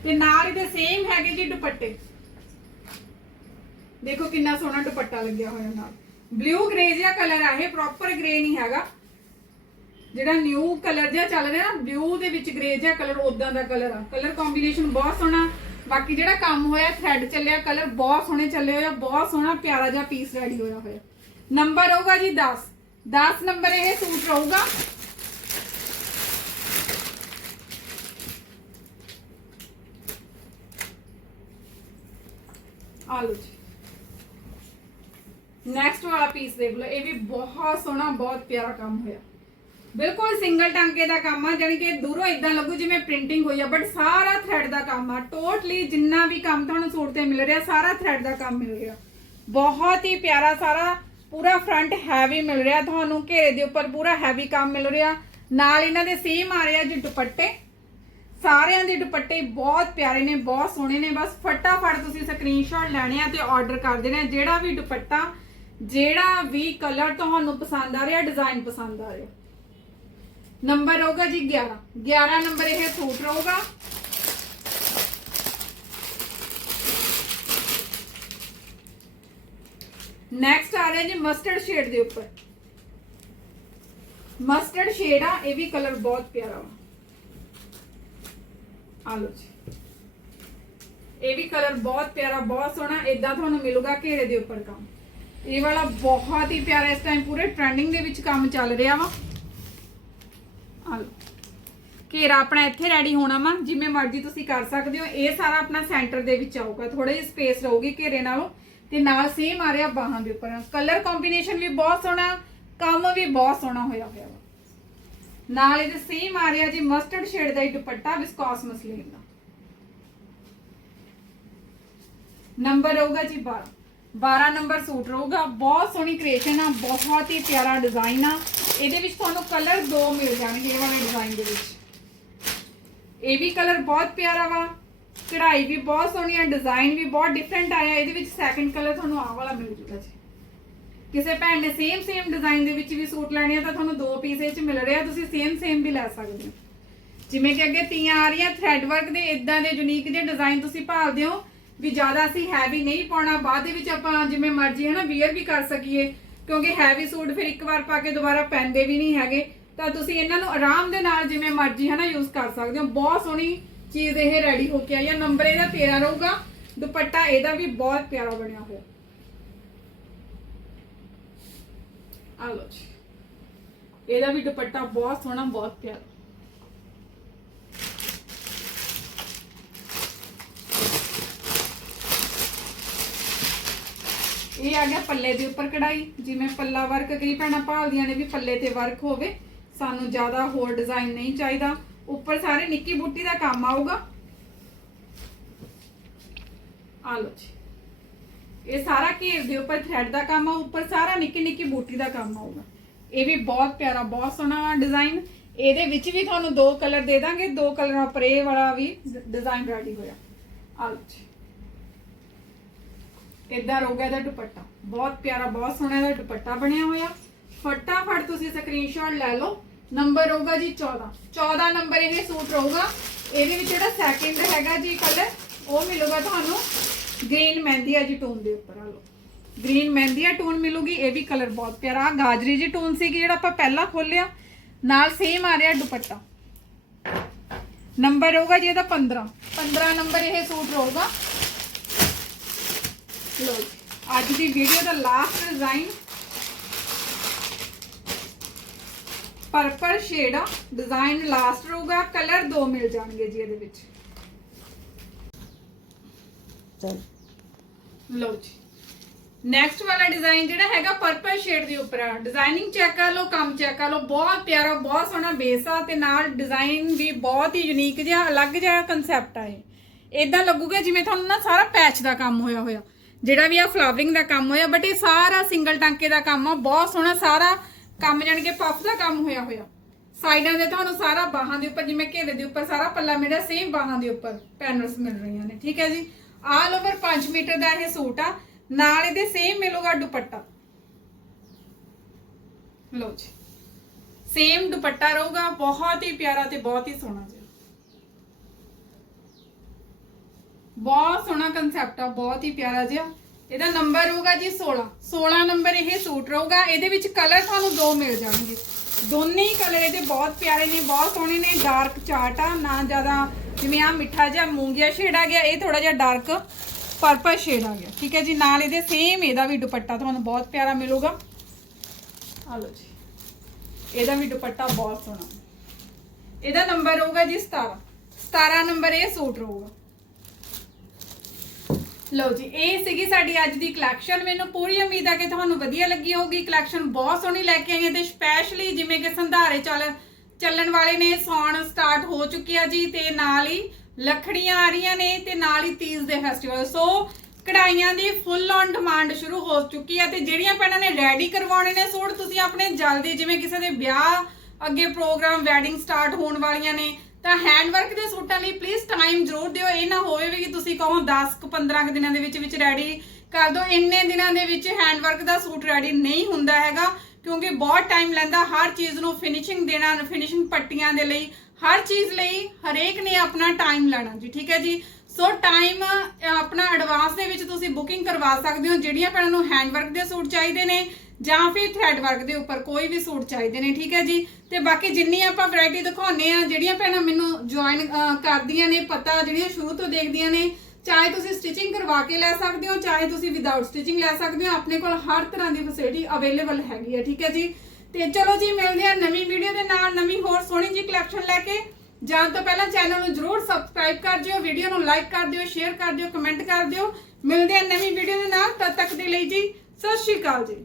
ਤੇ ਨਾਲ ਇਹਦੇ ਸੇਮ ਹੈਗੇ ਜੀ ਦੁਪੱਟੇ। ਦੇਖੋ ਕਿੰਨਾ ਸੋਹਣਾ ਦੁਪੱਟਾ ਲੱਗਿਆ ਹੋਇਆ ਨਾਲ। ਬਲੂ ਗ੍ਰੇ ਜਿਹਾ ਕਲਰ ਆ, ਇਹ ਪ੍ਰੋਪਰ ਗ੍ਰੇ ਨਹੀਂ ਹੈਗਾ। ਜਿਹੜਾ ਨਿਊ ਕਲਰ ਜਿਹਾ ਚੱਲ ਰਿਹਾ ਨਾ ਬਲੂ ਦੇ ਵਿੱਚ ਗ੍ਰੇ ਜਿਹਾ ਕਲਰ ਉਦਾਂ ਦਾ ਕਲਰ ਆ। ਕਲਰ ਕੰਬੀਨੇਸ਼ਨ ਬਹੁਤ ਸੋਹਣਾ। ਬਾਕੀ ਜਿਹੜਾ ਕੰਮ ਹੋਇਆ ਥ੍ਰੈਡ ਚੱਲਿਆ ਕਲਰ ਬਹੁਤ ਸੋਹਣੇ ਚੱਲੇ ਹੋਏ ਬਹੁਤ ਸੋਹਣਾ ਪਿਆਰਾ ਜਿਹਾ ਪੀਸ ਰੈਡੀ ਹੋਇਆ ਹੋਇਆ। ਨੰਬਰ ਹੋਊਗਾ ਜੀ 10 10 ਨੰਬਰ ਇਹ ਸੂਟ ਰਹੂਗਾ ਆ ਜੀ। ਨੈਕਸਟ ਵਾਲਾ ਪੀਸ ਦੇਖ ਲਓ, ਇਹ ਵੀ ਬਹੁਤ ਸੋਹਣਾ, ਬਹੁਤ ਪਿਆਰਾ ਕੰਮ ਹੋਇਆ। ਬਿਲਕੁਲ ਸਿੰਗਲ ਟਾਂਕੇ ਦਾ ਕੰਮ ਆ, ਜਾਣੀ ਕਿ ਦੂਰੋਂ ਇਦਾਂ ਲੱਗੂ ਜਿਵੇਂ ਪ੍ਰਿੰਟਿੰਗ ਹੋਈ ਆ ਬਟ ਸਾਰਾ ਥ੍ਰੈਡ ਦਾ ਕੰਮ ਆ। ਟੋਟਲੀ ਜਿੰਨਾ ਵੀ ਕੰਮ ਤੁਹਾਨੂੰ ਸੂਟ ਤੇ ਮਿਲ ਰਿਹਾ, ਸਾਰਾ ਥ੍ਰੈਡ ਦਾ ਕੰਮ ਮਿਲ ਰਿਹਾ। ਬਹੁਤ ਹੀ ਪਿਆਰਾ ਸਾਰਾ, ਪੂਰਾ ਫਰੰਟ ਹੈਵੀ ਮਿਲ ਰਿਹਾ ਤੁਹਾਨੂੰ, ਘੇਰੇ ਦੇ ਉੱਪਰ ਪੂਰਾ ਹੈਵੀ ਕੰਮ ਮਿਲ ਰਿਹਾ। ਨਾਲ ਇਹਨਾਂ ਦੇ ਸੇਮ ਆ ਰਿਹਾ ਜੀ ਦੁਪੱਟੇ। ਸਾਰਿਆਂ ਦੇ ਦੁਪੱਟੇ ਬਹੁਤ ਪਿਆਰੇ ਨੇ, ਬਹੁਤ ਸੋਹਣੇ ਨੇ। ਬਸ ਫਟਾਫਟ ਤੁਸੀਂ ਸਕਰੀਨਸ਼ਾਟ ਲੈਣੇ ਆ ਤੇ ਆਰਡਰ ਕਰ ਦੇਣਾ। ਜਿਹੜਾ ਵੀ ਦੁਪੱਟਾ ਜਿਹੜਾ ਵੀ ਕਲਰ ਤੁਹਾਨੂੰ ਪਸੰਦ ਆ ਰਿਹਾ ਡਿਜ਼ਾਈਨ ਪਸੰਦ ਆ ਰਿਹਾ। ਨੰਬਰ ਹੋਗਾ ਜੀ 11 11 ਨੰਬਰ ਇਹ ਸੂਟ ਰਹੂਗਾ। ਨੈਕਸਟ ਆ ਰਿਹਾ ਜੀ ਮਸਟਰਡ ਸ਼ੇਡ ਦੇ ਉੱਪਰ। ਮਸਟਰਡ ਸ਼ੇਡ ਆ, ਇਹ ਵੀ ਕਲਰ ਬਹੁਤ ਪਿਆਰਾ ਵਾ। ਆ ਲਓ ਜੀ। ਇਹ ਵੀ ਕਲਰ ਬਹੁਤ ਪਿਆਰਾ, ਬਹੁਤ ਸੋਹਣਾ ਇਦਾਂ ਤੁਹਾਨੂੰ ਮਿਲੂਗਾ ਘੇਰੇ ਦੇ ਉੱਪਰ ਕੰਮ। ਇਹ ਵਾਲਾ ਬਹੁਤ ਹੀ ਪਿਆਰਾ ਇਸ ਟਾਈਮ ਪੂਰੇ ਟ੍ਰੈਂਡਿੰਗ ਦੇ ਵਿੱਚ ਕੰਮ ਚੱਲ ਰਿਹਾ ਵਾ। ਘੇਰਾ ਆਪਣਾ ਇੱਥੇ ਰੈਡੀ ਹੋਣਾ ਵਾ, ਜਿਵੇਂ ਮਰਜ਼ੀ ਤੁਸੀਂ ਕਰ ਸਕਦੇ ਹੋ। ਇਹ ਸਾਰਾ ਆਪਣਾ ਸੈਂਟਰ ਦੇ ਵਿੱਚ ਆਊਗਾ। ਥੋੜੀ ਜਿਹੀ ਸਪੇਸ ਰਹੂਗੀ ਘੇਰੇ ਨਾਲੋਂ ਤੇ ਨਾਲ ਸੇਮ ਆ ਰਿਹਾ ਬਾਹਾਂ ਦੇ ਉੱਪਰ। ਕਲਰ ਕੰਬੀਨੇਸ਼ਨ ਵੀ ਬਹੁਤ ਸੋਹਣਾ, ਕੰਮ ਵੀ ਬਹੁਤ ਸੋਹਣਾ ਹੋਇਆ ਹੋਇਆ ਵਾ। ਨਾਲ ਇਹਦੇ ਸੇਮ ਆ ਰਿਹਾ ਜੀ ਮਸਟਰਡ ਸ਼ੇਡ ਦਾ ਹੀ ਦੁਪੱਟਾ ਵਿਸਕੋਸ ਮਸਲੀਨ ਦਾ। ਨੰਬਰ ਰਹੂਗਾ ਜੀ 12 12 ਨੰਬਰ ਸੂਟ ਰਹੂਗਾ। ਬਹੁਤ ਸੋਹਣੀ ਕ੍ਰੀਏਸ਼ਨ ਆ, ਬਹੁਤ ਹੀ ਪਿਆਰਾ ਡਿਜ਼ਾਈਨ ਆ। ਇਹਦੇ ਵਿੱਚ ਤੁਹਾਨੂੰ ਕਲਰ ਦੋ ਮਿਲ ਜਾਣਗੇ ਇਹ ਵਾਲੇ ਡਿਜ਼ਾਈਨ ਦੇ ਵਿੱਚ। ਇਹ ਵੀ ਕਲਰ ਬਹੁਤ ਪਿਆਰਾ ਵਾ। ਕਢਾਈ ਵੀ ਬਹੁਤ ਸੋਹਣੀ ਆ ਡਿਜ਼ਾਈਨ ਵੀ ਬਹੁਤ ਡਿਫਰੈਂਟ ਆਇਆ। ਇਹਦੇ ਵਿੱਚ ਸੈਕੰਡ ਕਲਰ ਤੁਹਾਨੂੰ ਆਹ ਵਾਲਾ ਮਿਲ ਜੂਗਾ ਜੀ। ਕਿਸੇ ਭੈਣ ਨੇ ਸੇਮ ਸੇਮ ਡਿਜ਼ਾਈਨ ਦੇ ਵਿੱਚ ਵੀ ਸੂਟ ਲੈਣੇ ਆ ਤਾਂ ਤੁਹਾਨੂੰ ਦੋ ਪੀਸ ਇਹ ਚ ਮਿਲ ਰਿਹਾ ਤੁਸੀਂ ਸੇਮ ਸੇਮ ਵੀ ਲੈ ਸਕਦੇ ਹੋ। ਜਿਵੇਂ ਕਿ ਅੱਗੇ ਤੀਆਂ ਆ ਰਹੀਆਂ ਥ੍ਰੈਡ ਵਰਕ ਦੇ ਇਦਾਂ ਦੇ ਯੂਨੀਕ ਜਿਹੇ ਡਿਜ਼ਾਈਨ ਤੁਸੀਂ ਭਾਲਦੇ ਹੋ। ਵੀ ਜ਼ਿਆਦਾ ਅਸੀਂ ਹੈਵੀ ਨਹੀਂ ਪਾਉਣਾ, ਬਾਅਦ ਦੇ ਵਿੱਚ ਆਪਾਂ ਜਿਵੇਂ ਮਰਜ਼ੀ ਹੈ ਨਾ ਵੀਅਰ ਵੀ ਕਰ ਸਕੀਏ, ਕਿਉਂਕਿ ਹੈਵੀ ਸੂਟ ਫਿਰ ਇੱਕ ਵਾਰ ਪਾ ਕੇ ਦੁਬਾਰਾ ਪੈਂਦੇ ਵੀ ਨਹੀਂ ਹੈਗੇ, ਤਾਂ ਤੁਸੀਂ ਇਹਨਾਂ ਨੂੰ ਆਰਾਮ ਦੇ ਨਾਲ ਜਿਵੇਂ ਮਰਜ਼ੀ ਹੈ ਨਾ ਯੂਜ਼ ਕਰ ਸਕਦੇ ਹੋ। ਬਹੁਤ ਸੋਹਣੀ ਚੀਜ਼ ਇਹ ਰੈਡੀ ਹੋ ਕੇ ਆਈ ਹੈ ਨੰਬਰ ਇਹਦਾ 13 ਰਹੂਗਾ, ਦੁਪੱਟਾ ਇਹਦਾ ਵੀ ਬਹੁਤ ਪਿਆਰਾ ਬਣਿਆ ਹੋਇਆ। ਆ ਲਓ ਜੀ। ਇਹਦਾ ਵੀ ਦੁਪੱਟਾ ਬਹੁਤ ਸੋਹਣਾ, ਬਹੁਤ ਪਿਆਰਾ। ਇਹ ਆ ਗਿਆ ਪੱਲੇ ਦੇ ਉੱਪਰ ਕਢਾਈ। ਜਿਵੇਂ ਪੱਲਾ ਵਰਕ ਕਈ ਭੈਣਾਂ, ਭਾਲਦੀਆਂ ਨੇ ਵੀ ਪੱਲੇ ਤੇ ਵਰਕ ਹੋਵੇ, ਸਾਨੂੰ ਜ਼ਿਆਦਾ ਹੋਰ ਡਿਜ਼ਾਈਨ ਨਹੀਂ ਚਾਹੀਦਾ। ਉੱਪਰ ਸਾਰੇ ਨਿੱਕੀ ਬੂਟੀ ਦਾ ਕੰਮ ਆਊਗਾ। ਆ ਲਓ ਜੀ। ਇਹ ਸਾਰਾ ਘੇਰ ਦੇ ਉੱਪਰ ਥ੍ਰੈਡ ਦਾ ਕੰਮ ਆ, ਉੱਪਰ ਸਾਰਾ ਨਿੱਕੀ ਨਿੱਕੀ ਬੂਟੀ ਦਾ ਕੰਮ ਆਊਗਾ। ਇਹ ਵੀ ਬਹੁਤ ਪਿਆਰਾ, ਬਹੁਤ ਸੋਹਣਾ ਡਿਜ਼ਾਈਨ ਇਹਦੇ ਵਿੱਚ ਵੀ ਤੁਹਾਨੂੰ ਦੋ ਕਲਰ ਦੇ ਦਾਂਗੇ। ਦੋ ਕਲਰਾਂ ਉੱਪਰ ਇਹ ਵਾਲਾ ਵੀ ਡਿਜ਼ਾਈਨ ਰੈਡੀ ਹੋਇਆ। ਆ ਲਓ ਜੀ। ਇਦਾਂ ਰਹੂਗਾ ਇਹਦਾ ਦੁਪੱਟਾ? ਬਹੁਤ ਪਿਆਰਾ, ਬਹੁਤ ਸੋਹਣਾ ਇਹਦਾ ਦੁਪੱਟਾ ਬਣਿਆ ਹੋਇਆ। ਫਟਾਫਟ ਤੁਸੀਂ ਸਕਰੀਨਸ਼ਾਟ ਲੈ ਲਓ। ਨੰਬਰ ਹੋਊਗਾ ਜੀ 14 14 ਨੰਬਰ ਇਹ ਸੂਟ ਰਹੂਗਾ ਇਹਦੇ ਵਿੱਚ ਜਿਹੜਾ ਸੈਕਿੰਡ ਹੈਗਾ ਜੀ ਕਲਰ ਉਹ ਮਿਲੂਗਾ ਤੁਹਾਨੂੰ ਗ੍ਰੀਨ ਮਹਿੰਦੀ ਆ ਜੀ ਟੋਨ ਦੇ ਉੱਪਰ ਆ ਲਓ। ਗ੍ਰੀਨ ਮਹਿੰਦੀ ਆ ਟੋਨ ਮਿਲੂਗੀ, ਇਹ ਵੀ ਕਲਰ ਬਹੁਤ ਪਿਆਰਾ। ਆਹ ਗਾਜਰੀ ਜੀ ਟੋਨ ਸੀਗੀ, ਜਿਹੜਾ ਆਪਾਂ ਪਹਿਲਾਂ ਖੋਲਿਆ ਨਾਲ ਸੇਮ ਆ ਰਿਹਾ ਦੁਪੱਟਾ। ਨੰਬਰ ਹੋਊਗਾ ਜੀ ਇਹਦਾ 15 15 ਨੰਬਰ ਇਹ ਸੂਟ ਰਹੂਗਾ ਲੋ ਅੱਜ ਦੀ ਵੀਡੀਓ ਦਾ ਲਾਸਟ ਡਿਜ਼ਾਈਨ ਪਰਪਲ ਸ਼ੇਡ ਆ। ਡਿਜ਼ਾਈਨ ਲਾਸਟ ਰਹੂਗਾ ਕਲਰ ਦੋ ਮਿਲ ਜਾਣਗੇ ਜੀ ਇਹਦੇ ਵਿੱਚ। ਚਲ। ਲਓ ਜੀ। ਨੈਕਸਟ ਵਾਲਾ ਡਿਜ਼ਾਈਨ ਜਿਹੜਾ ਹੈਗਾ ਪਰਪਲ ਸ਼ੇਡ ਦੇ ਉੱਪਰ ਆ। ਡਿਜ਼ਾਈਨਿੰਗ ਚੈੱਕ ਕਰ ਲਓ ਕੰਮ ਚੈੱਕ ਕਰ ਲਓ। ਬਹੁਤ ਪਿਆਰਾ ਬਹੁਤ ਸੋਹਣਾ ਬੇਸ ਆ ਤੇ ਨਾਲ ਡਿਜ਼ਾਈਨ ਵੀ ਬਹੁਤ ਹੀ ਯੂਨੀਕ ਜਿਹਾ ਅਲੱਗ ਜਿਹਾ ਕਨਸੈਪਟ ਆ ਇਹ। ਇਦਾਂ ਲੱਗੂਗਾ ਜਿਵੇਂ ਤੁਹਾਨੂੰ ਨਾ ਸਾਰਾ ਪੈਚ ਦਾ ਕੰਮ ਹੋਇਆ ਹੋਇਆ। ਜਿਹੜਾ ਵੀ ਆ ਫਲਾਵਰਿੰਗ ਦਾ ਕੰਮ ਹੋਇਆ ਬਟ ਇਹ ਸਾਰਾ ਸਿੰਗਲ ਟਾਂਕੇ ਦਾ ਕੰਮ ਆ, ਬਹੁਤ ਸੋਹਣਾ ਸਾਰਾ ਕੰਮ ਜਾਣ ਕੇ ਪਫ ਦਾ ਕੰਮ ਹੋਇਆ ਹੋਇਆ। ਸਾਈਡਾਂ ਦੇ ਤੁਹਾਨੂੰ ਸਾਰਾ ਬਾਹਾਂ ਦੇ ਉੱਪਰ, ਜਿਵੇਂ ਘੇਰੇ ਦੇ ਉੱਪਰ ਸਾਰਾ ਪੱਲਾ ਮੇਰਾ ਸੇਮ ਬਾਹਾਂ ਦੇ ਉੱਪਰ ਪੈਨਲਸ ਮਿਲ ਰਹੀਆਂ ਨੇ, ਠੀਕ ਹੈ ਜੀ? ਆਲ ਓਵਰ 5 ਮੀਟਰ ਦਾ ਇਹ ਸੂਟ ਆ, ਨਾਲ ਇਹਦੇ ਸੇਮ ਮਿਲੂਗਾ ਦੁਪੱਟਾ। ਲਓ ਜੀ। ਸੇਮ ਦੁਪੱਟਾ ਰਹੂਗਾ, ਬਹੁਤ ਹੀ ਪਿਆਰਾ ਤੇ ਬਹੁਤ ਹੀ ਸੋਹਣਾ ਜੀ। ਬਹੁਤ ਸੋਹਣਾ ਕਨਸੈਪਟ ਆ, ਬਹੁਤ ਹੀ ਪਿਆਰਾ ਜਿਹਾ। ਇਹਦਾ ਨੰਬਰ ਹੋਊਗਾ ਜੀ 16 16 ਨੰਬਰ ਇਹ ਸੂਟ ਰਹੂਗਾ। ਇਹਦੇ ਵਿੱਚ ਕਲਰ ਤੁਹਾਨੂੰ ਦੋ ਮਿਲ ਜਾਣਗੇ। ਦੋਨੇ ਹੀ ਕਲਰ ਇਹਦੇ ਬਹੁਤ ਪਿਆਰੇ ਨੇ, ਬਹੁਤ ਸੋਹਣੇ ਨੇ। ਡਾਰਕ ਚਾਟ ਆ, ਨਾ ਜ਼ਿਆਦਾ ਜਿਵੇਂ ਆ ਮਿੱਠਾ ਜਿਹਾ ਮੂੰਗੀਆ ਸ਼ੇਡ ਆ ਗਿਆ, ਇਹ ਥੋੜਾ ਜਿਹਾ ਡਾਰਕ ਪਰਪਲ ਸ਼ੇਡ ਆ ਗਿਆ। ਠੀਕ ਹੈ ਜੀ? ਨਾਲ ਇਹਦੇ ਸੇਮ ਇਹਦਾ ਵੀ ਦੁਪੱਟਾ ਤੁਹਾਨੂੰ ਬਹੁਤ ਪਿਆਰਾ ਮਿਲੂਗਾ। ਆ ਲਓ ਜੀ। ਇਹਦਾ ਵੀ ਦੁਪੱਟਾ ਬਹੁਤ ਸੋਹਣਾ। ਇਹਦਾ ਨੰਬਰ ਹੋਊਗਾ ਜੀ 17 17 ਨੰਬਰ ਇਹ ਸੂਟ ਰਹੂਗਾ। ਲਓ ਜੀ, ਇਹ ਸੀਗੀ ਸਾਡੀ ਅੱਜ ਦੀ ਕਲੈਕਸ਼ਨ ਮੈਨੂੰ ਪੂਰੀ ਉਮੀਦ ਹੈ ਕਿ ਤੁਹਾਨੂੰ ਵਧੀਆ ਲੱਗੀ ਹੋਊਗੀ। ਕਲੈਕਸ਼ਨ ਬਹੁਤ ਸੋਹਣੀ ਲੈ ਕੇ ਆਈ ਤੇ ਸਪੈਸ਼ਲੀ ਜਿਵੇਂ ਕਿ ਸੰਧਾਰੇ ਚੱਲ ਚੱਲਣ ਵਾਲੇ ਨੇ ਸੌਣ ਸਟਾਰਟ ਹੋ ਚੁੱਕਿਆ ਜੀ ਤੇ ਨਾਲ ਹੀ ਲੱਖੜੀਆਂ ਆ ਰਹੀਆਂ ਨੇ ਤੇ ਨਾਲ ਹੀ ਤੀਜ ਦੇ ਫੈਸਟੀਵਲ ਸੋ ਕਢਾਈਆਂ ਦੀ ਫੁੱਲ ਔਨ ਡਿਮਾਂਡ ਸ਼ੁਰੂ ਹੋ ਚੁੱਕੀ ਹੈ ਤੇ ਜਿਹੜੀਆਂ ਭੈਣਾਂ ਨੇ ਰੈਡੀ ਕਰਵਾਉਣੇ ਨੇ ਸੂਟ, ਤੁਸੀਂ ਆਪਣੇ ਜਲਦੀ ਜਿਵੇਂ ਕਿਸੇ ਦੇ ਵਿਆਹ ਅੱਗੇ ਪ੍ਰੋਗਰਾਮ ਵੈਡਿੰਗ ਸਟਾਰਟ ਹੋਣ ਵਾਲੀਆਂ ਨੇ ਤਾਂ ਹੈਂਡਵਰਕ ਦੇ ਸੂਟਾਂ ਲਈ ਪਲੀਜ਼ ਟਾਈਮ ਜ਼ਰੂਰ ਦਿਓ। ਇਹ ਨਾ ਹੋਵੇ ਵੀ ਤੁਸੀਂ ਕਹੋ 10 ਕੁ 15 ਕੁ ਦਿਨਾਂ ਦੇ ਵਿੱਚ ਵਿੱਚ ਰੈਡੀ ਕਰ ਦਿਓ। ਇੰਨੇ ਦਿਨਾਂ ਦੇ ਵਿੱਚ ਹੈਂਡਵਰਕ ਦਾ ਸੂਟ ਰੈਡੀ ਨਹੀਂ ਹੁੰਦਾ ਹੈਗਾ, ਕਿਉਂਕਿ ਬਹੁਤ ਟਾਈਮ ਲੈਂਦਾ ਹਰ ਚੀਜ਼ ਨੂੰ ਫਿਨਿਸ਼ਿੰਗ ਦੇਣਾ ਫਿਨਿਸ਼ਿੰਗ ਪੱਟੀਆਂ ਦੇ ਲਈ। ਹਰ ਚੀਜ਼ ਲਈ ਹਰੇਕ ਨੇ ਆਪਣਾ ਟਾਈਮ ਲੈਣਾ ਜੀ, ਠੀਕ ਹੈ ਜੀ? ਸੋ ਟਾਈਮ ਆਪਣਾ ਐਡਵਾਂਸ ਦੇ ਵਿੱਚ ਤੁਸੀਂ ਬੁਕਿੰਗ ਕਰਵਾ ਸਕਦੇ ਹੋ। ਜਿਹੜੀਆਂ ਭੈਣਾਂ ਨੂੰ ਹੈਂਡਵਰਕ ਦੇ ਸੂਟ ਚਾਹੀਦੇ ਨੇ ਜਾਂ ਫਿਰ ਥ੍ਰੈਡ ਵਰਕ ਦੇ ਉੱਪਰ ਕੋਈ ਵੀ ਸੂਟ ਚਾਹੀਦੇ ਨੇ, ਠੀਕ ਹੈ ਜੀ? ਤੇ ਬਾਕੀ ਜਿੰਨੀ ਆਪਾਂ ਵੈਰਾਈਟੀ ਦਿਖਾਉਨੇ ਆ ਜਿਹੜੀਆਂ ਭੈਣਾਂ ਮੈਨੂੰ ਜੁਆਇਨ ਕਰਦੀਆਂ ਨੇ, ਪਤਾ ਜਿਹੜੀਆਂ ਸ਼ੁਰੂ ਤੋਂ ਦੇਖਦੀਆਂ ਨੇ, ਚਾਹੇ ਤੁਸੀਂ ਸਟਿਚਿੰਗ ਕਰਵਾ ਕੇ ਲੈ ਸਕਦੇ ਹੋ, ਚਾਹੇ ਤੁਸੀਂ ਵਿਦਆਊਟ ਸਟਿਚਿੰਗ ਲੈ ਸਕਦੇ ਹੋ, ਆਪਣੇ ਕੋਲ ਹਰ ਤਰ੍ਹਾਂ ਦੀ ਫੈਸਿਲਿਟੀ ਅਵੇਲੇਬਲ ਹੈਗੀ ਹੈ, ਠੀਕ ਹੈ ਜੀ? ਤੇ ਚਲੋ ਜੀ, ਮਿਲਦੇ ਆ ਨਵੀਂ ਵੀਡੀਓ ਦੇ ਨਾਲ, ਨਵੀਂ ਹੋਰ ਸੋਹਣੀ ਜੀ ਕਲੈਕਸ਼ਨ ਲੈ ਕੇ। ਜਾਣ ਤੋਂ ਪਹਿਲਾਂ ਚੈਨਲ ਨੂੰ ਜਰੂਰ ਸਬਸਕ੍ਰਾਈਬ ਕਰ ਦਿਓ ਵੀਡੀਓ ਨੂੰ ਲਾਈਕ ਕਰ ਦਿਓ ਸ਼ੇਅਰ ਕਰ ਦਿਓ ਕਮੈਂਟ ਕਰ ਦਿਓ। ਮਿਲਦੇ ਆ ਨਵੀਂ ਵੀਡੀਓ ਦੇ ਨਾਲ, ਤਦ ਤੱਕ ਦੇ ਲਈ ਜੀ, ਸਤਿ ਸ਼੍ਰੀ ਅਕਾਲ ਜੀ।